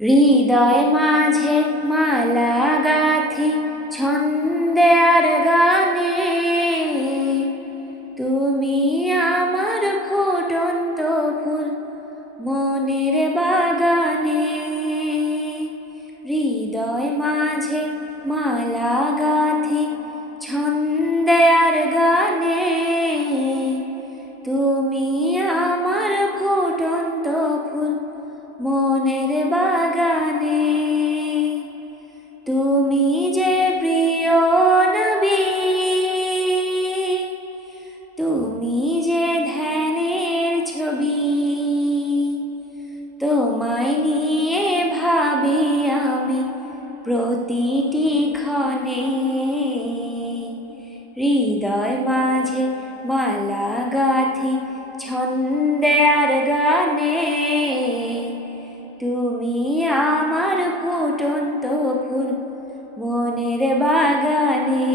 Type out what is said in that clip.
হৃদয় মাঝে মালা গাথি ছন্দে আর গানে, তুমি আমার ফুটন্ত ফুল মনের বাগানে। হৃদয় মাঝে মালা গাথি ছন্দে আর গানে, তুমি আমার ফুটন্ত ফুল মনের বাগানে। তুমি যে প্রিয় নবী, তুমি যে ধ্যানের ছবি, তোমায় নিয়ে ভাবি আমি প্রতিটি ক্ষণে। হৃদয় মাঝে মালা গাথি ছন্দে আর গানে, তুমি আমার ফুটন্ত ফুল মনের বাগানে।